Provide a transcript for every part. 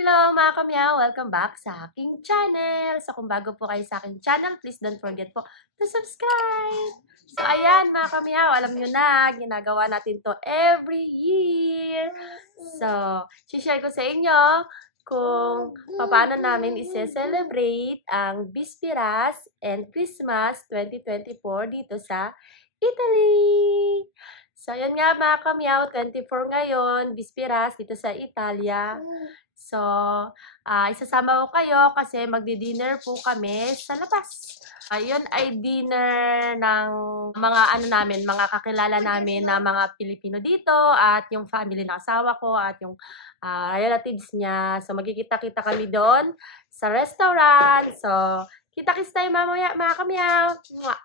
Hello mga kamyaw! Welcome back sa aking channel! So kung bago po kayo sa aking channel, please don't forget po to subscribe! So ayan mga kamyaw, alam nyo na, ginagawa natin to every year! So, share ko sa inyo kung paano namin isi-celebrate ang Bispiras and Christmas 2024 dito sa Italy! So, yun nga mga kamyaw, 24 ngayon, Bispiras dito sa Italia. So, isasama ko kayo kasi magdi-dinner po kami sa labas. Ayun ay dinner ng mga mga kakilala namin na mga Pilipino dito at yung family ng asawa ko at yung relatives niya. So, magkikita-kita kami doon sa restaurant. So, kita-kits tayo mamaya mga kamyaw. Mwah!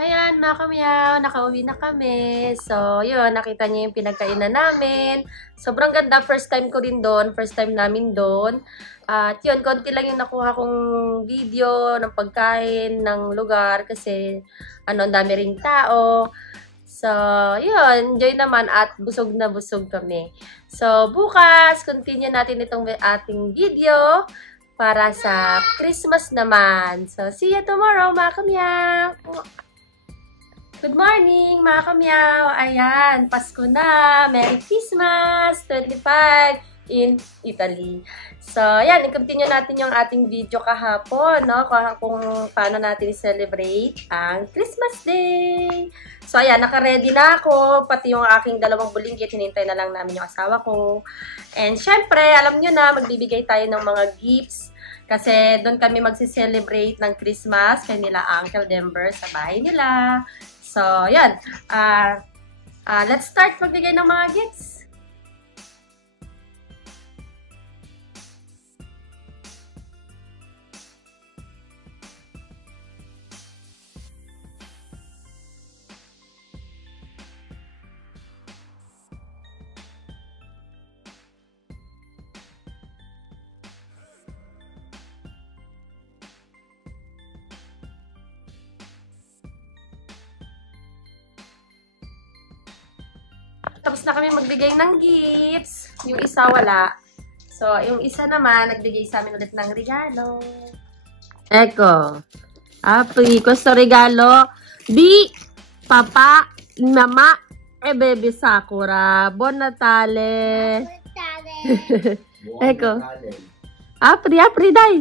Ayan, mga kamyaw, nakauwi na kami. So, yun, nakita niyo yung pinagkainan namin. Sobrang ganda, first time ko rin doon, first time namin doon. At yun, konti lang yung nakuha kong video ng pagkain, ng lugar, kasi ang dami ring tao. So, yun, enjoy naman at busog na busog kami. So, bukas, continue natin itong ating video para sa Christmas naman. So, see you tomorrow, mga kamyaw! Good morning, mga kamyaw! Ayan, Pasko na! Merry Christmas 25 in Italy. So, ayan, i-continue natin yung ating video kahapon, no? Kung paano natin i-celebrate ang Christmas Day. So, ayan, naka-ready na ako. Pati yung aking dalawang bulinggit, hinintay na lang namin yung asawa ko. And, syempre, alam nyo na, magbibigay tayo ng mga gifts. Kasi doon kami magsi-celebrate ng Christmas kay nila Uncle Denver sa bahay nila. So, yan. Let's start magbigay ng mga gifts. Tapos na kami magbigay ng gifts. Yung isa wala. So, yung isa naman, nagbigay sa amin ulit ng regalo. Eko. Api, questo regalo di papà, mamma e baby Sakura. Buon Natale. Buon Natale. Ecco. Apri, dai.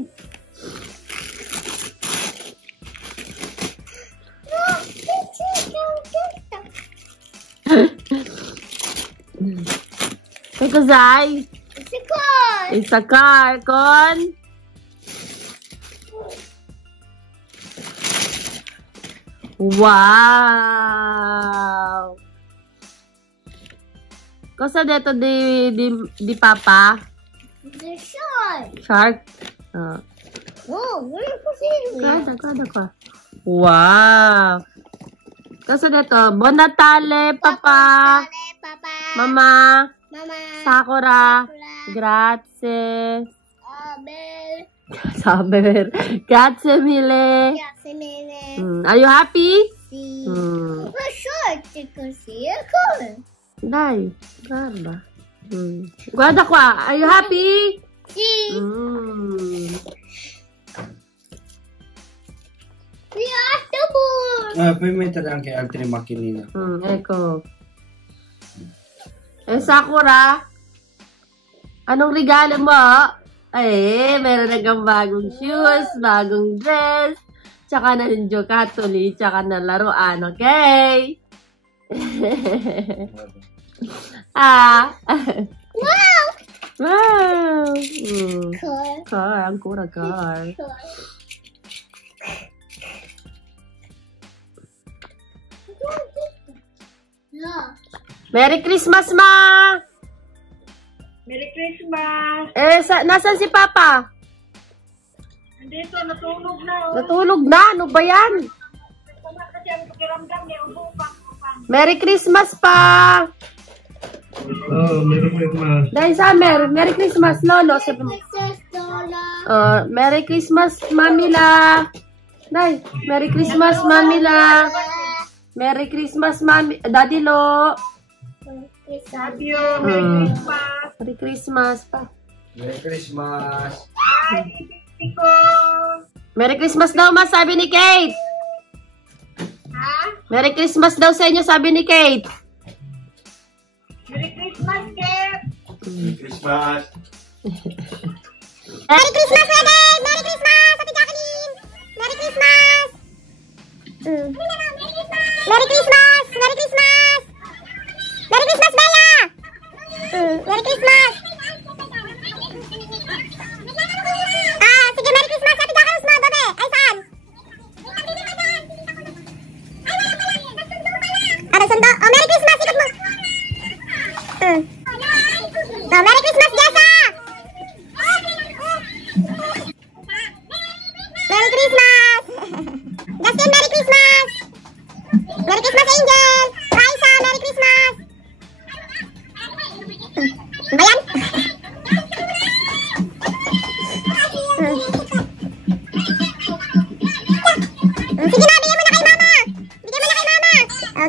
E cos'hai? It's a car con wow! Cosa ha detto di papà? The shark. Shark? Oh. Oh, very possible. Guarda qua. Wow! Cosa ha detto? Buon Natale, papà! Papa. Mamma! Mama. Sakura! Grazie! Saber. Grazie mille! Grazie mille. Are you happy? Sì. Mm. Ma short così, come? Dai, guarda. Guarda qua, are you happy? Sì. Puoi mettere anche altre macchinine. Ecco. Sakura, anong regalo mo? Meron na kang bagong shoes, bagong dress, tsaka na yung giocattoli, tsaka na laruan, okay? Ah. Wow! Wow. Car. Car, ancora car. Car. Yeah. Merry Christmas, Ma! Merry Christmas! Nasaan si Papa? Nandito, natulog na. Oh. Natulog na. Ano ba yan? Tama kasi ang pakiramdam niya. Ubang. Merry Christmas pa! Oh, Merry Christmas. Dahil summer. Merry Christmas, Lolo. Sabi mo. Princess Lola. Merry Christmas, Mamila. Dahil, Merry Christmas, Mamila. Merry Christmas, Daddy Lo. Love you. Merry Christmas. Merry Christmas pa. Merry Christmas. Ay, ibig ko. Merry Christmas daw, Ma, sabi ni Kate. Ha? Merry Christmas daw sa inyo, sabi ni Kate. Merry Christmas, Kev. Merry Christmas. Merry Christmas, Rene! Merry Christmas, Ate Jacqueline! Merry Christmas! Merry Christmas! Merry Christmas! Merry Christmas, Bella! Merry Christmas! Sige, Merry Christmas, Ate Jacqueline, mo, babe! Ay, saan? Sundo? Oh, Merry Christmas, ikot mo! Oh, Merry Christmas, Jessa! Merry Christmas! Justin, Merry Christmas! Merry Christmas, Angel! Raisa, Merry Christmas! Ba yan? Sige na, bigyan mo na kay Mama! Bigyan mo na kay Mama!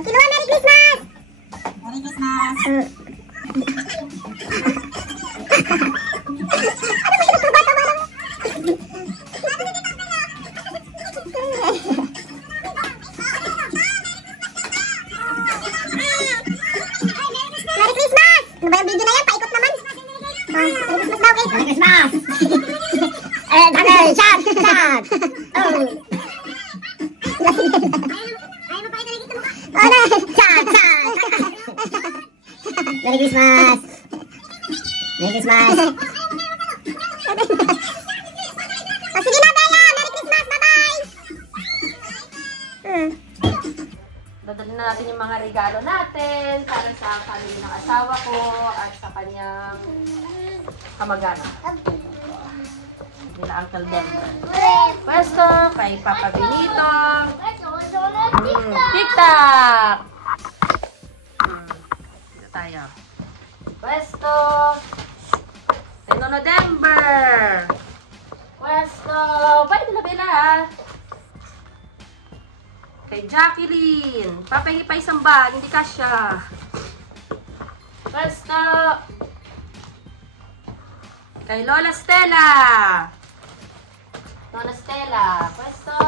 Kinuha, Merry Christmas! Merry Christmas! Merry Christmas! Ano ba yung video na yan? Paikot naman. Merry Christmas daw, Kate. Merry Christmas! Tagay! Shot! Shot! Oh! Shot! Shot! Merry Christmas! Merry Christmas! Sige na, Bella! Merry Christmas! Bye-bye! Dadalhin na natin yung mga regalo natin para sa family ng asawa ko at sa kanyang kamag-anak. Nila Uncle Denver. Pwesto kay Papa Benito. Tik-tak! Dito tayo. Pwesto kay Nono Denver. Pwesto. Bye, Dila Bella. Kay Jacqueline. Papahingi pa isang bag, hindi kasya. Pwesto. Kay Lola Stella. Lola Stella. Pwesto.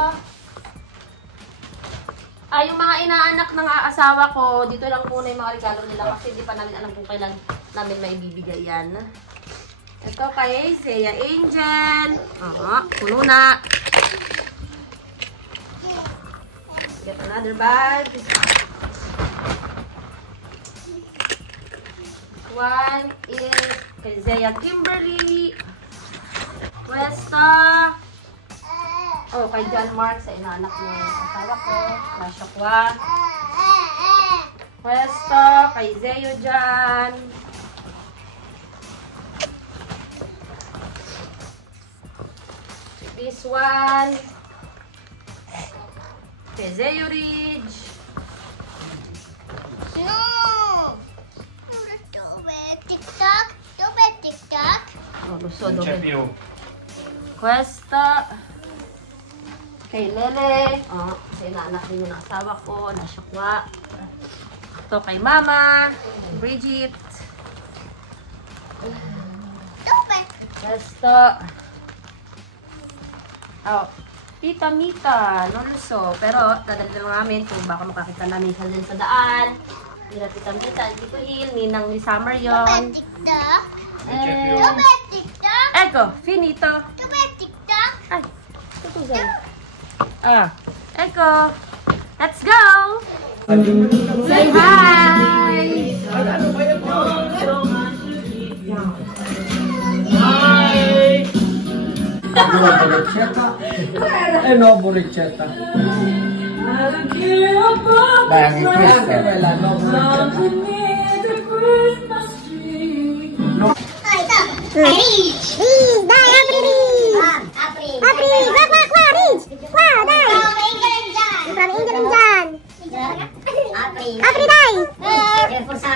Yung mga inaanak ng asawa ko, dito lang muna yung mga regalo nila kasi hindi pa namin alam kung kailan namin maibibigay yan. Ito kay Zea Angel. Puno na. Get another bag. One is kay Zea Kimberly. Pwesto. Oh, kay John Mark sa inaanak ng asawa ko. Nasyokwa. Pwesto kay Zeo Jan. This one. Kay Zeo Ridge. No! TikTok? TikTok? Oh, lusod. Pwesto. Kay Lele. Kasi inaanak din yung asawa ko. Nasyokwa. Ito kay Mama. Bridget. Pwesto. Tita Mita. Noluso. Pero, dadalhin lang namin kung baka makakita namin siya din sa daan. Nila Tita Mita. Tito Il. Ninang ni Summer yun. TikTok? And, TikTok? Eko, finito. TikTok? Ay, ito dyan. Eko, let's go! Say hi! No boricetta. Dai, questa è la Reach! Dai, apri! Apri! Qua, Reach! Qua, dai! From Indian dyan! Apri, dai! Forza,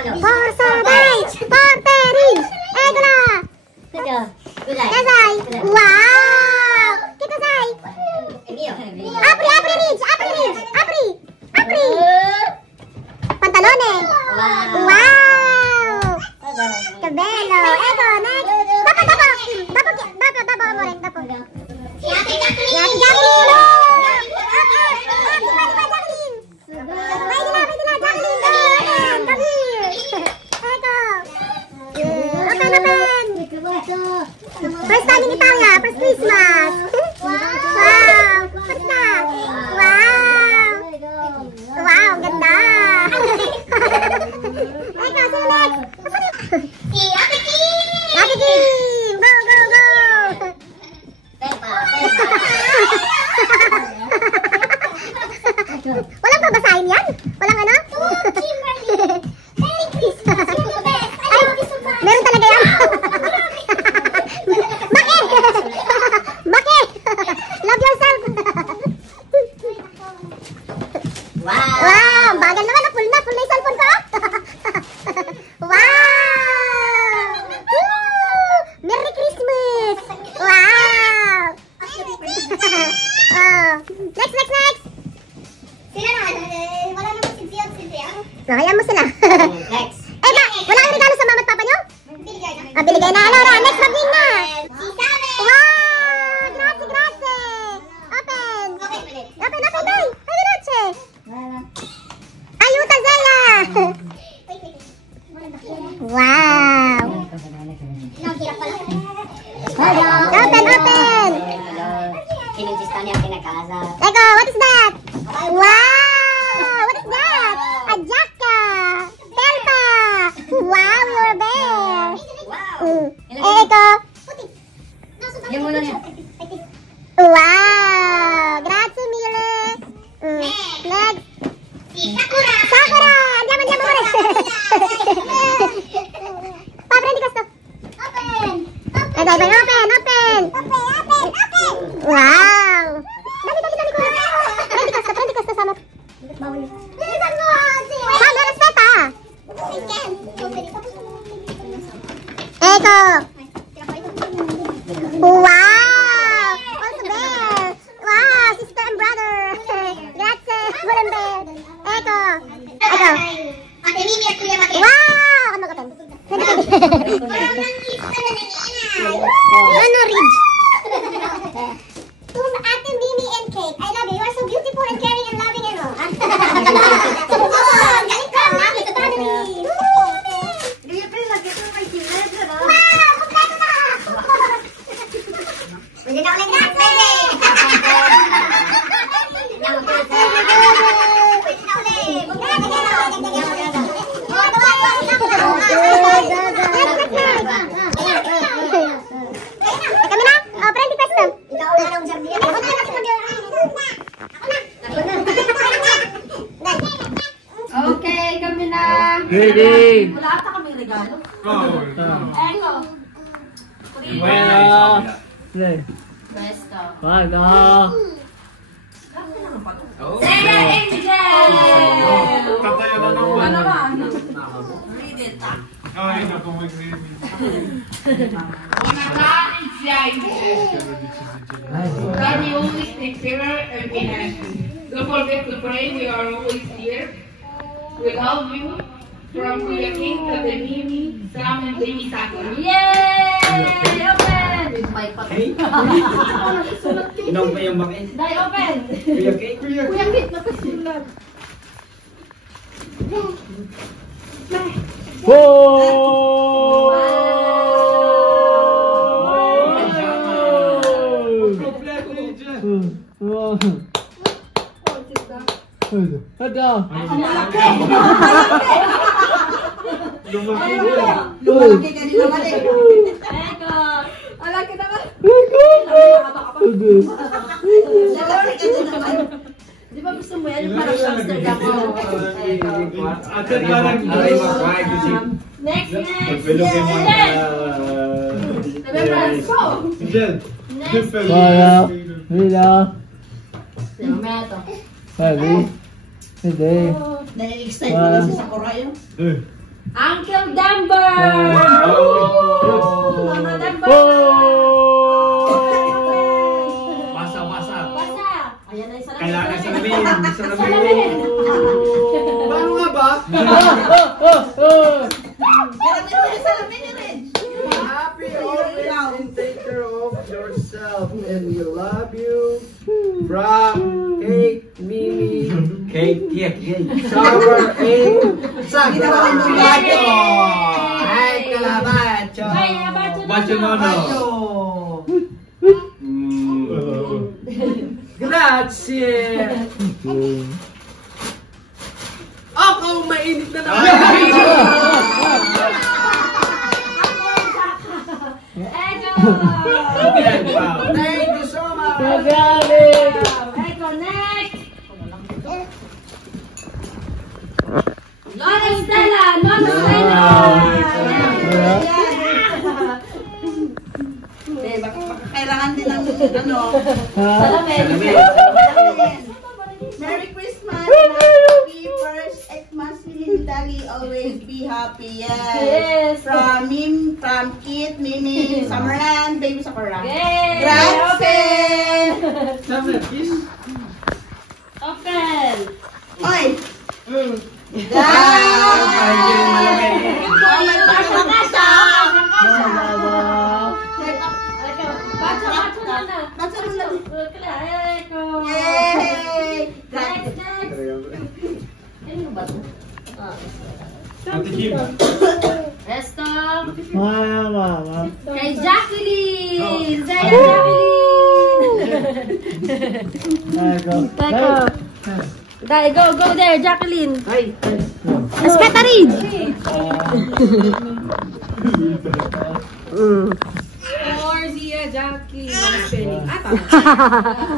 dai! Forte, Reach! Ego na! Kasay! Wow! Kita, Sai! Apri, Reach! Apri, Reach! Apri! Apri! Pantalone! Wow! Cabello! Ego, next! Dapo, amore, dapo. Yati Jacqueline! Pwede na, Jacqueline! Come here! Ego! Open! First time in Italia, first Christmas! Wow! What's that? Wow! Wow, ganda! Ego, sino next? Ate Kim! Go! Walang babasahin yan? Walang ano? Merry Christmas! Ay, meron talaga yan? Bakit? Love yourself! Wow! Bagal naman, full na yung cellphone ko! Wow! Woo! Merry Christmas! Wow! Next! Sila na, wala naman si Cynthia. Hayaan mo sila. Next. Wala kang regalo sa mama at papa nyo? Binigay na. Next, mag-in na. Wow! Grazie. Open, day. Ay, Luce. Ayuta, Zaya. Wow! Open! Pinunchista niya pinakasa. Eko, what is that? Wow! What is that? A jacket! Pelpa! Wow, you're a bear! Eko! Yung ulo niya. Wow! Grazie mille! Next! Sakura! Andiamo, amore! Papre, di questo! Open! Wow! Dali ko! Prendi questo, Summer! Summer, aspetta! Ecco! Wow! Also bear! Wow! Sister and brother! Grazie! Bulan bear! Ecco! Ate Mimi at Kuya Maki. Wow! Ano ka tan? Ano, Ridge? To Ate Mimi and Kate, I love you. You are so beautiful and caring and loving and all. Galing ka! Happy to family! Wow! Kompleto na! Pwede na ulit na. Kami na? Oh, friendly question. Ikaw na nung sabi niya. Okay, kami na. Ready? Wala ata kami regalo. Eko. Bueno. Presto. Vaga. Sega Angel! Ano ba? Read it. God, you always take care and be nice. Don't forget to pray. We are always here. We love you. From Kuya King to the Mimi, Sam, and Baby Sakura. Yay! Open! With my puppy. Nang pa yung makin. Dai, open! Kuya Kate? Kuya Kit, nakasulat. Ada. Ang laki! Lumalaki ka din naman eh. Eko. Alaki naman. Lalaki Lalaki ka din naman. Di ba gusto mo yan? Parang Amsterdam mo. Atat parang Next, next. Pelukin mo na. Diyan. Wala. Wala. Mamaya to. Sabi. Hindi. Nai-excite mo kasi sa Korayo. Uncle Dumber! Mama Dumber! Basa. Basa! Ayan na yung salamin. Kailangan salamin. Paano nga ba? Salamin ni Red. Happy always and take care of yourself and we love you. From Kate, Mimi, Kate, Shower, and Sakura. Ay, Calabacho. Bacho Nono. Grazie. Ako, mainit na naman. Thank you so much. Eko, next! Lola Stella! Lola Stella! Eh, baka kailangan din ng ano. Salamin! Merry Christmas! Happy first Xmas in Italy. Always be happy. Yes. From Kit, Mimi, Samaran, Baby Sakura. Yay! Grazie! Sabi, kiss. Open! Oy! Parang ganyan malamig. Oh my gosh, ang kasa! Bacho na na! Bacho na na. Eko! Yay! Next, next! Ano ba ito? Ate Kim. Resto! Mama. Kay Jacqueline! Zaya Jacqueline! Teko! Dai, go there, Jacqueline! Espetarin! For Zia, Jackie, Penny.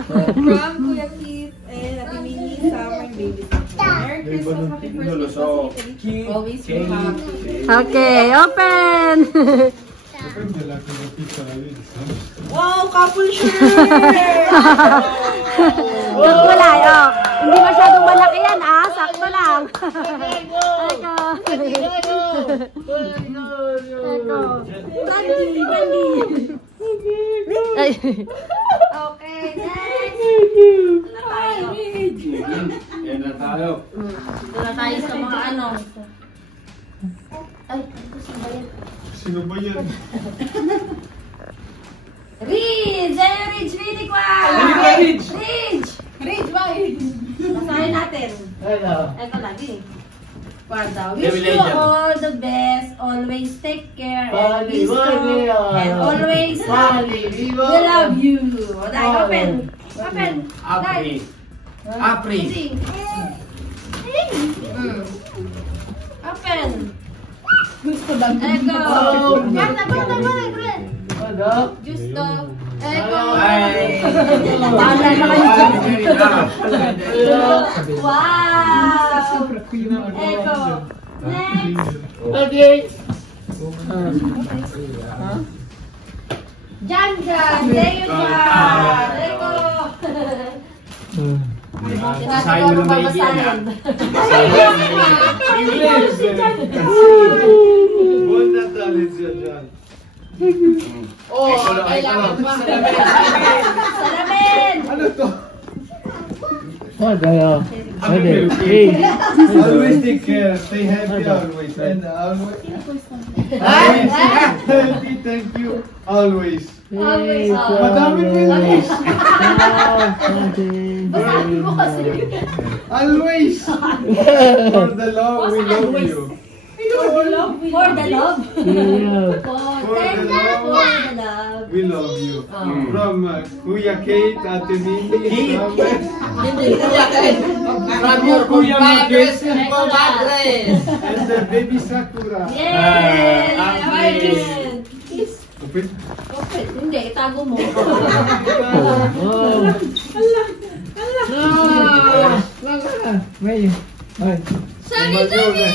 From Kuya Keith and Ate Mimi, Summer, and Baby Summer. Merry Christmas, happy Christmas, always be happy. Okay, open! Wow, couple shirt! Yung kulay, oh. Hindi masyadong malaki yan, ah. Sakto lang. Eko. Brandy. Ay. Okay, next. Yan na tayo. Ito na tayo sa mga ano. Ay, Sino ba yan? Ridge! Ridge Vinicua! Ridge! Ridge, bye! Basahin natin. Ito lagi. Wish you all the best. Always take care and be strong. And always we love you. Dai, open. Open. Dai. Apri. Open. Gusto lang. Eko. Justo. Eko. Bahala na kayo dyan. Wow. Eko. Next. Okay. Jan. There you go. Eko. Sasahin mo lang maigi yan, Buwan na talit siya dyan. Oh, kailangan ba? Salamin. Ano to? Always take care. Stay happy always. And always. Healthy, thank you. Always. Always. Madami mo yun. Basahin mo kasi. Always. For the Lord, we love you. For the love. Yeah. For the love. We love you. From Kuya Kate, Ate Mimi, From your compadres and comadres. and the baby Sakura. Open. Hindi, itago mo. Oh. May. Ay. Sorry, sorry.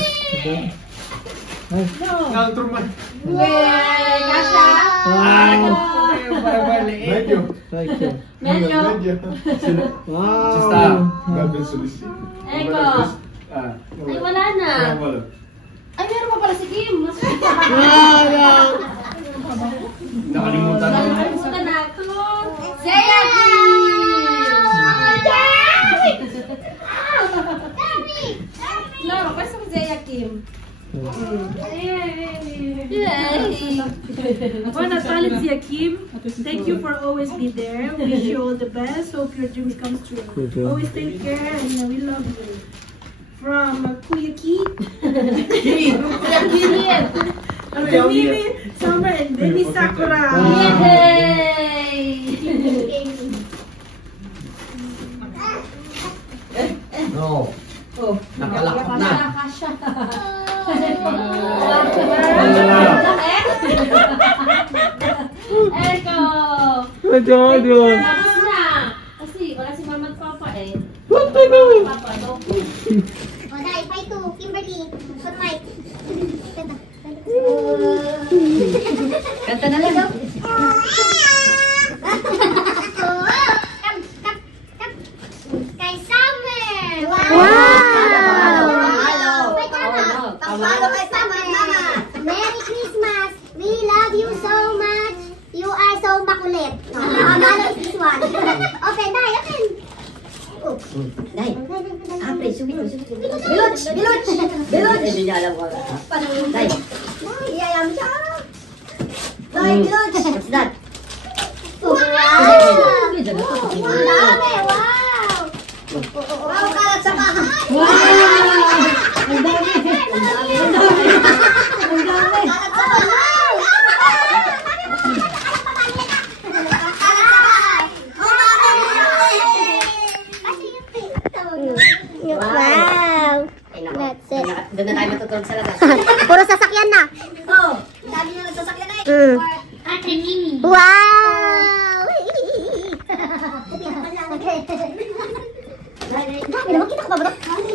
Ay. Counterman. Medyo. Medyo. Wow. Eko. Ay, wala na. Ay, meron pa pala si Kim. Mas Nakalimutan mo. nakalimutan na ako. Zeya Kim! Laro, pwede sa Zeya Kim. Well, Natalia Tia Kim, thank you for always be there. Wish you all the best. Hope your dreams come true. Always take care and we love you. From Kuya Keith, Mimi, Summer, and Baby Sakura. Yay! No. Oh, Nakalakot na. Nakasya. Eko! Tapos na. Kasi wala si mama at papa eh. Papa, no? O, dahil, fight to. Kimberly. Good night. Kanta na lang. Kay Summer. Pangalo kay Summer, Mama. Merry Christmas. We love you so much. You are so makulit. Pangalo is this one. Open, dahil, open. Oh. Dahil. Apre, subit mo. Biluch! Biluch! Biluch! Hindi niya alam ko. Dahil. Iyayam siya. Dahil, biluch! What's that? Wow! Dami, wow! Wow, kalat sa bahay! Wow! Ang dami! Ang dami! Ang dami! Kalat sa bahay! Wow! That's it. Doon na tayo matutulog sa labas. Puro sasakyan na. Oh, sabi na nagsasakyan na eh. Ate Mimi. Wow!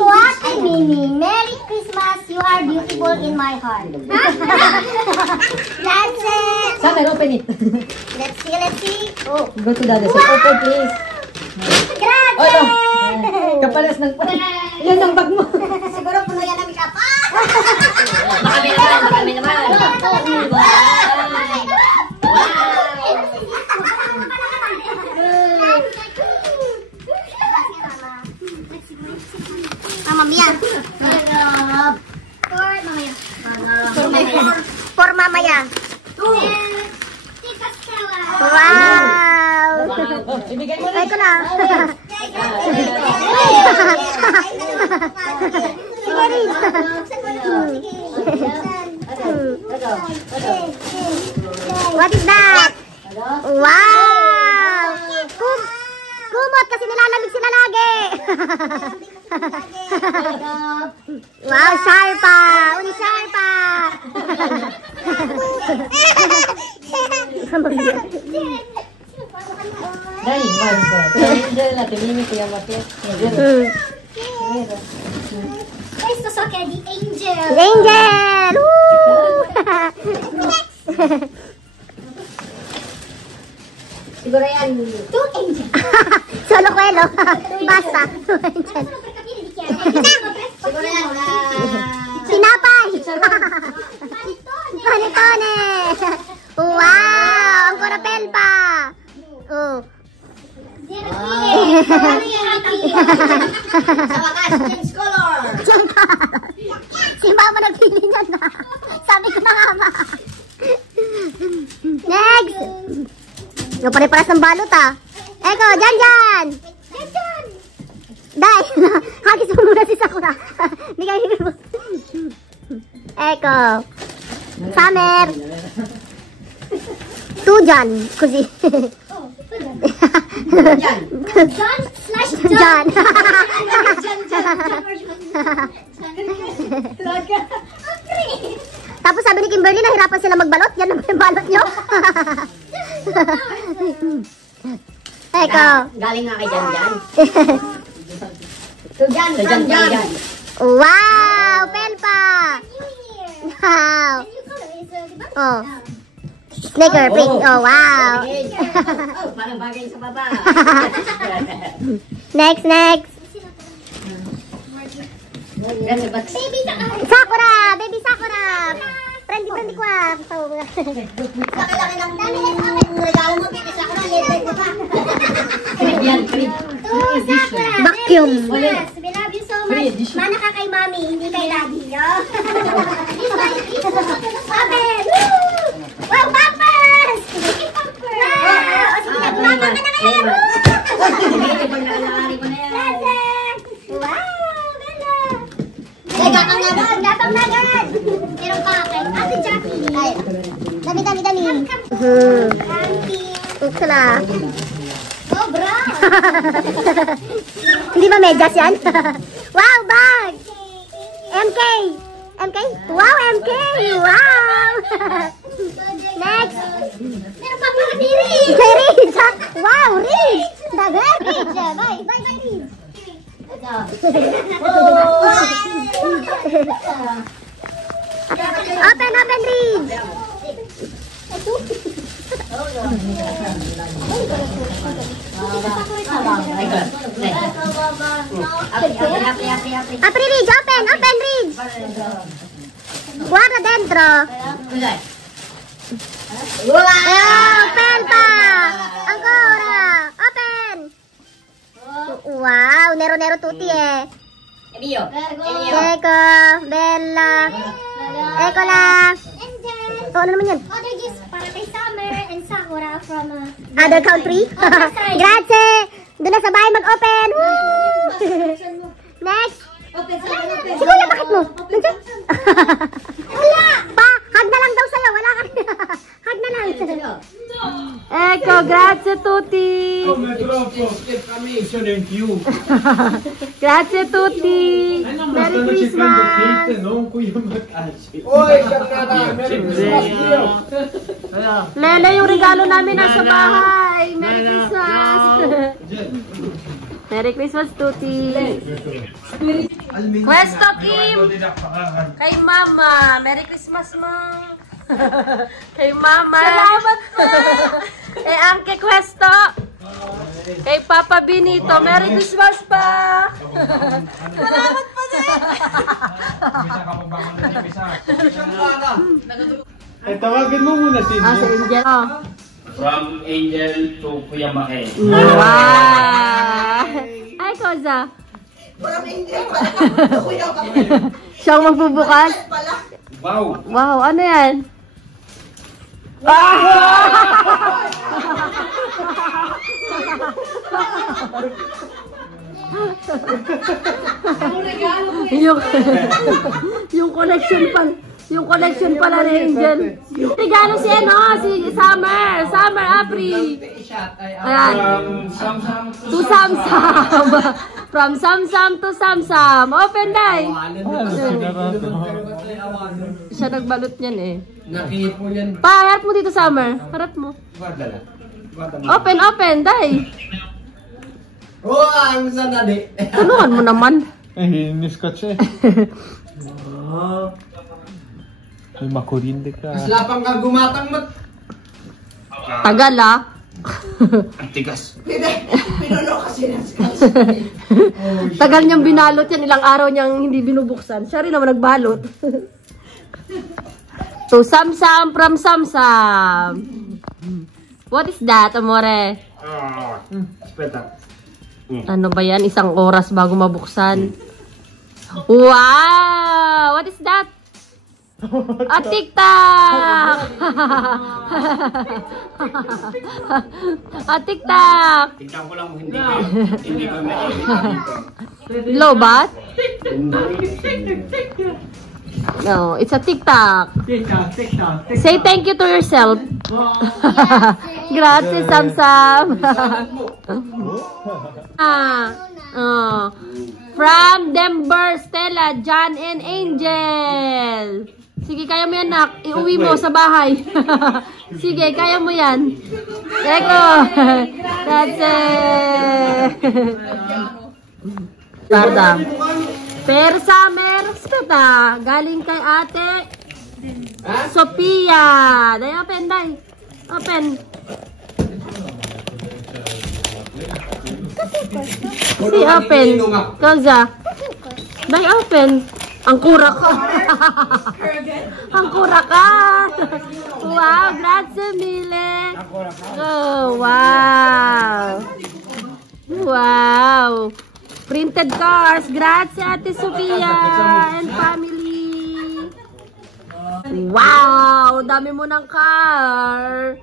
What a Mimi. Merry Christmas. You are beautiful in my heart. That's it. Summer, open it. Let's see, let's see. Oh. Go to the other side. Open, please. Grabe! Oh, no. Kapalas ng... Yan ang bag mo. Siguro puno yan ang makeup. Baka may naman. Mama Mia. For mamaya. Wow! Ibigay mo Try ko na. Sige rin. What is that? Wow! Kumot kasi nilalamig sila lagi. Wow, Sharpa! Uni Sharpa! Dahil, one po. Angel natin, Mimi, Kuya Matis. Guys, to soke di Angel! Angel! Woo! Siguro yan. Two Angel! Solo kwelo. Basta. Angel. Siguro yan. Sinapay! Panitone! Panitone! Wow! Ang korapel pa! Oh. Sa wakas, change color! Si Mama nagpili niyan na. Sabi ko na Mama. Next! Yung pare-paras ng balot ah. Eko, dyan! Diyan! Dahil, hagis mo muna si Sakura. Hindi kayo Ecco. Summer. Tujan. Così. John. Tapos sabi ni Kimberly, nahirapan sila magbalot. Yan ang balot nyo. Eko. Galing nga kay Jan. Jan. Wow! Pelpa! Wow! Oh. Snicker, pink. Oh, wow! Parang bagay sa baba. Next. Sakura! Baby Sakura! Friendly ko ah. Laki-laki ng regalo mo, Baby Sakura. Libre ko pa. Vacuum. Yes, we love you so much. Mana ka kay Mami, hindi kay Daddy. Open! Wow, papas! Wow! Sige, mama ka na ngayon. Wow, ganda! Gatang na agad! Meron pa kay Ate Jackie. Dami. Uksala. Sobra! Hindi ba medyas yan? Wow, bag! MK! Wow, MK! Wow! Next! Meron pa para kay Rich! Kay Rich! Wow, Rich! Dabe, Rich! Bye, Rich! Open, Rich! Apri, Rich! Open, Rich! Guarda dentro! Wow, Pelpa! Ancora! Open! Wow, nero tutti eh. Ecco, bella. Eccola. And then, Oh, ano naman yan? other gifts para kay Summer and Sakura from Other country? Grazie! Doon na sa bahay mag-open! Woo! Next! Si Kuya, bakit mo? Nandiyan? Wala! Pa, hug na lang daw sa'yo. Wala ka. Hug na lang. Ecco, grazie tutti! Come troppo exclamation in più. Grazie tutti! Merry Christmas! Non qui Oi, Giannata, Merry Christmas Dio. Lele, yung regalo namin nasa bahay. Merry Christmas! Merry Christmas, Tuti! Questo, Kim! Kay Mama. Merry Christmas, Ma. Kay Mama. Salamat, Ma. Kay Angke Questo. Kay Papa Benito. Merry Christmas pa. Salamat pa din. Tawagin mo muna si Ah, sa Angel. Oh. From Angel to Kuya Make. Wow! Ay, Koza. Parang hindi pa. Kuya ka. Siya ang magbubukas. Wow! Wow, ano yan? yung collection pala ni Angel. Regalo si si Summer. Summer, Apri. Ayan. To Samsam. From Samsam to Samsam. Open, Day. Siya nagbalot niyan eh. Nakipo yan. Pa, harap mo dito, Summer. Harap mo. Open, Day. Oh, ang sanadi. Tulungan mo naman. Eh, niskotch eh. May makurinde ka. Mas lapang ka gumatang mat. Tagal ah. Ang tigas. Pinuno kasi ng scotch. Tagal niyang binalot yan. Ilang araw niyang hindi binubuksan. Siya rin naman nagbalot. To Samsam from Samsam. What is that, amore? Speta. Ano ba yan? Isang oras bago mabuksan. Wow! What is that? A TikTok! A TikTok! Tignan ko lang hindi ko Lobat? No, it's a TikTok. TikTok. Say thank you to yourself. Grazie, Sam. From Denver, Stella, John, and Angel. Sige, kaya mo yan, nak. Iuwi mo sa bahay. Sige, kaya mo yan. Eko. Grazie. Tarda. Per Summer, speta. Galing kay ate Sophia. Day, open, day. Open. Si open. Koza. Day, open. Ang kura ka. Ang kura ka. Wow, grazie mille. Oh, wow. Wow. Printed cars. Grazie, Ate Sofia and family. Wow, dami mo ng car.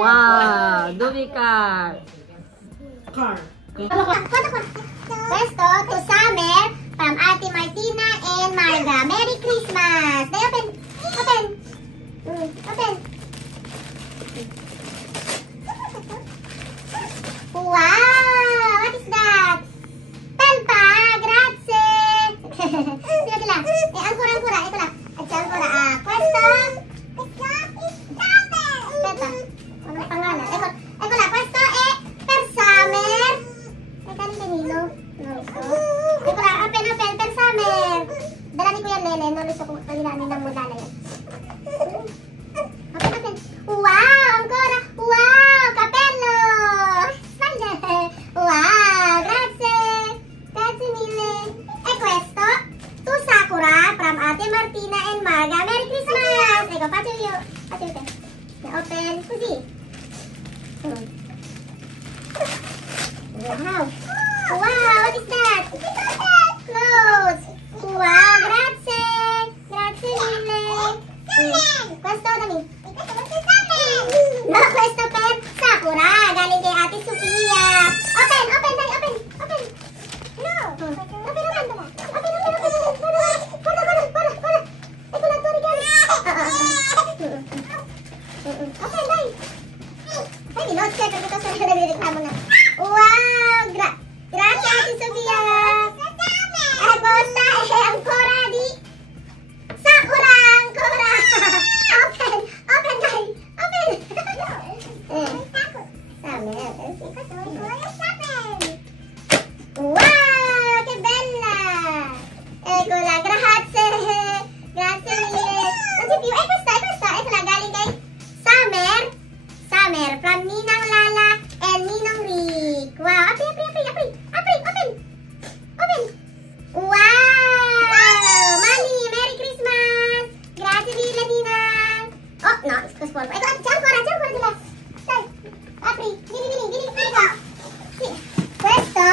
Wow, dumi car. Pwesto to Summer from Ate Martina and Marga. Merry Christmas! Day, open! Open! Open! Wow! What is that? Pelpa! Grazie! Sila. Ang kura. Ito lang. Ang kura. Pwesto? Pelpa. Anong pangalan? Eko lang. Pwesto per Summer. Ito lang, open, per Summer. Dala ni Kuya Lele, naluso kung paginanin ng mula na yan. Open. Wow, ang kora. Wow, capello. Wow, grazie. Grazie mille. Questo, to Sakura from Ate Martina and Marga. Merry Christmas. Ecco, faccio io. Open, così. Wow. Wow, what is that? Clothes. Wow, grazie. Grazie mille. Questo, dami. No, questo per Sakura. Galing kay Ate Sofia. Open. No. Open. Ito lang to, regalo. Open, dai. Ay, binot siya. Kasi ito sa nagreklamo na. Wow, grazie Ate Sofia. Basta ang kora di Sakura, ang kora. Open, dai. Open. Wow, che bella. Eccola, grazie. Grazie mille. Non c'è più. Questa. Ecco la, galing kay Summer from Ninang Lala and Ninong Rick. Wow, open. Wow! Mami, Merry Christmas! Grazie mille, Ninang! Oh, no, excuse me. Ecco, c'è ancora di là. Dai, apri. Vieni ka. Questo,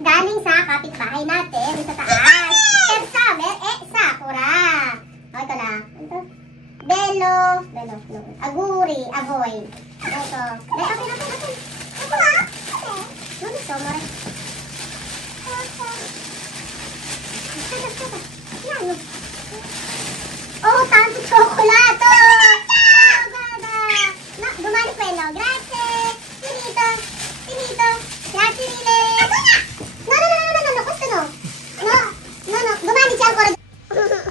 galing sa kapitbahay natin sa taas. Per Summer, Sakura. Oh, ito na. Ito. Bello. No. Avoy. Ito. Dai, open. Non so, amore. Oh, tanto cioccolato! No, domani quello, grazie! Finito! Grazie mille! No, questo no! No, domani c'è ancora...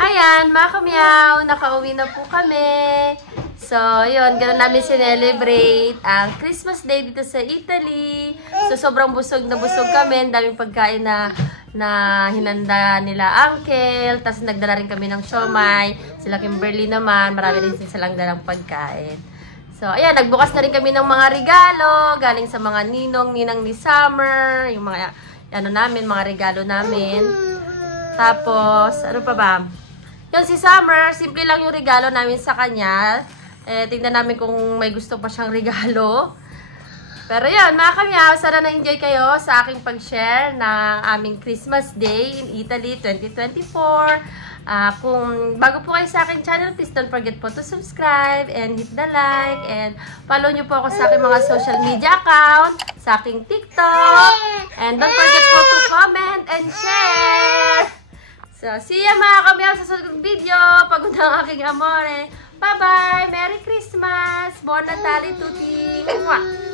Ayan, mga kamyaw, nakauwi na po kami. So, yun, gano'n namin sinelebrate ang Christmas Day dito sa Italy. So, sobrang busog na busog kami. Ang daming pagkain na hinanda nila uncle. Tapos, nagdala rin kami ng siomay. Sila Kimberly naman, marami rin silang dalang pagkain. So, ayan, nagbukas na rin kami ng mga regalo. Galing sa mga ninang ni Summer. Yung mga, mga regalo namin. Tapos, ano pa ba? Yun, si Summer, simple lang yung regalo namin sa kanya. Tingnan namin kung may gusto pa siyang regalo. Pero yun, mga kamyaw, sana na-enjoy kayo sa aking pag-share ng aming Christmas Day in Italy 2024. Kung bago po kayo sa aking channel, please don't forget po to subscribe and hit the like and follow nyo po ako sa aking mga social media account, sa aking TikTok, and don't forget po to comment and share. So, see ya mga kamyaw sa susunod video. Pagod ang aking amore. Bye-bye! Merry Christmas! Buon Natale tutti! Mwah!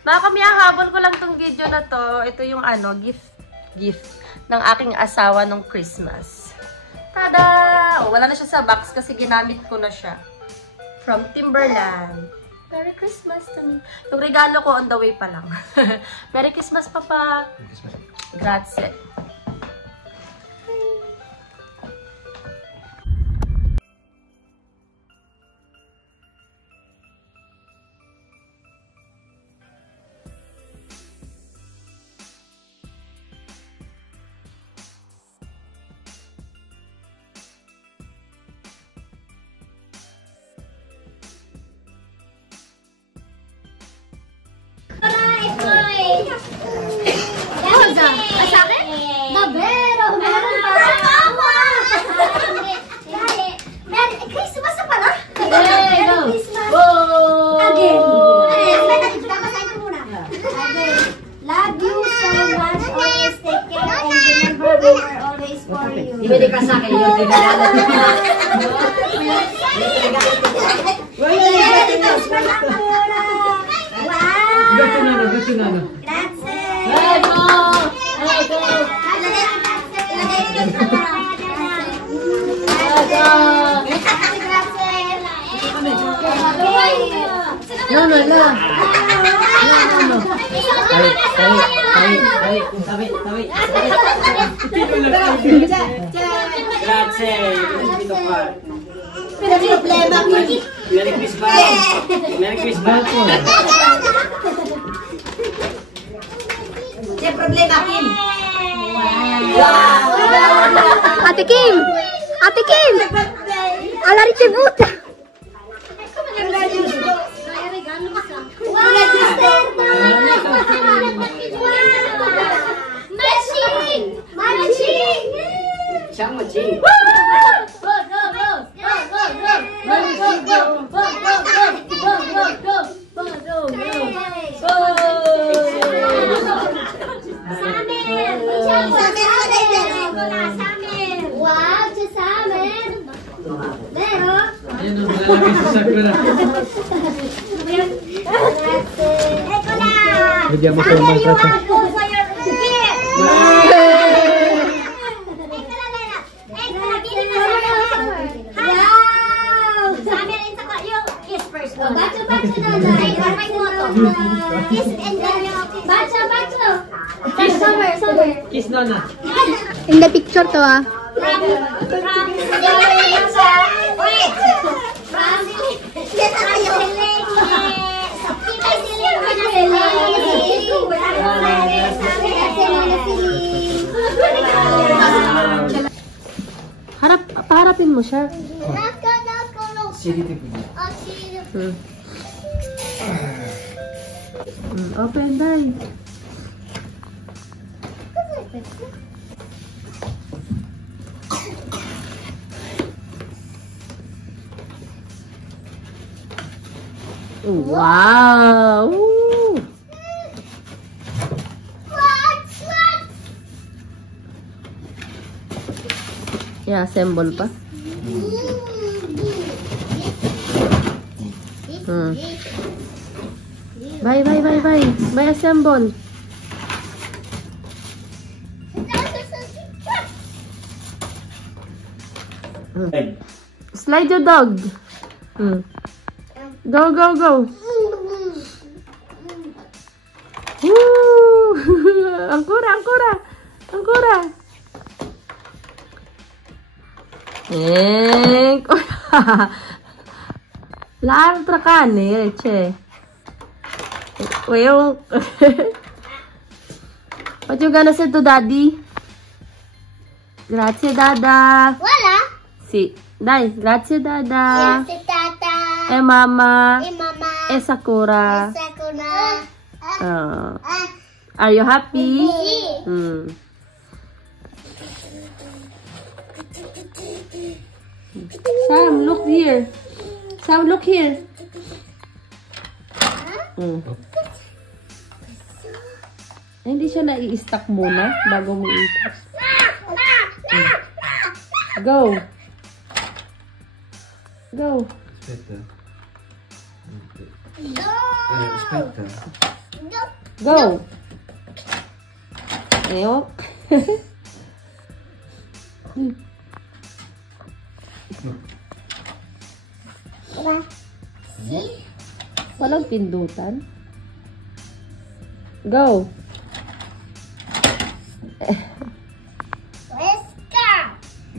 Mga kamiyang, habol ko lang tong video na to. Ito yung gift ng aking asawa nung Christmas. Tada! Oh, wala na siya sa box kasi ginamit ko na siya. From Timberland. Merry Christmas to me. Yung regalo ko on the way pa lang. Merry Christmas, Papa. Grazie. Sa akin? Nabero! Meron pa! Merry Christmas na pala! Merry Christmas! Again! Love you so much. Always take care and remember we are always for you. Ibili ka sa akin yung regalo. Wow! No. Grazie. Problema ko. Merry Christmas. Merry Christmas. Yung problema, Kim. Ate Kim! Ate Kim! Ala rin buta! Siyang machine. Vediamo se lo maltratta. Kiss Nona. In the picture to ah. Paharapin mo siya. Open, dai. Wow! Ya, assemble pa. Bye, assemble. Slide your dog. Go. Woo! Ancora. L'altra cane c'è. What you gonna say to daddy? Grazie Dada. Voilà. Sì, dai, grazie Dada. Grazie tata. E mamma. E mamma. E Sakura. Are you happy? Sam, look here. Hindi siya na-i-stack muna bago mo i-stack. Go. Aspetta. Go. Ayo. Walang pindutan. Go.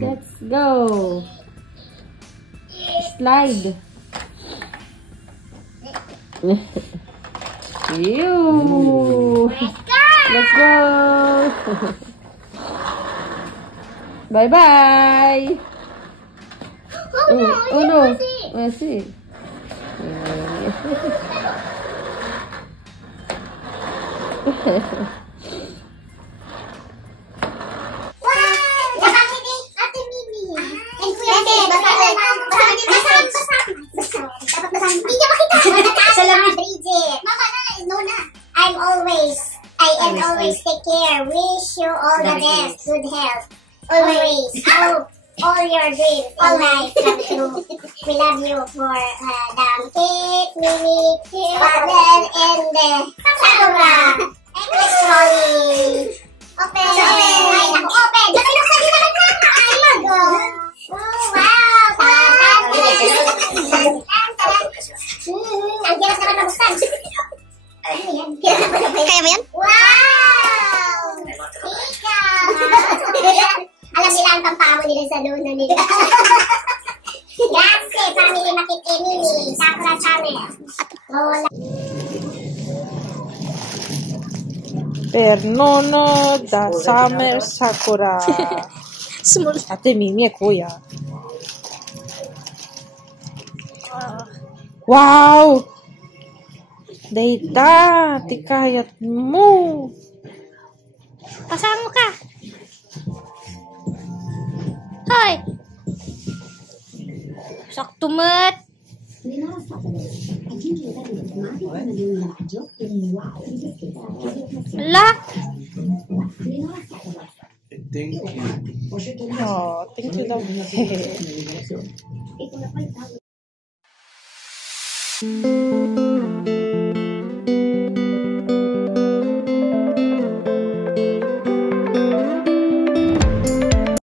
Let's go. Slide. Ew. Let's go. Bye-bye. Oh no. Where's it? I always take care. Wish you all the best. Good health. Always. All your dreams in life come true. We love you for Kate, Mimi, Father, and Sakura. Next Rolly. Open. Open. Wow. Ang jelas naman mabuksan. Kaya mo yan? Wow! Ikaw! Alam nila ang tampaho nila sa luna nila. Grazie, family Makikimini, Sakura Channel. Pernono da Summer Sakura. Ate Mimi è kuya. Wow! Data, tikayat mo. Pasang mo ka. Hoy. Sakto mat. La. Thank you. Oh, thank you daw.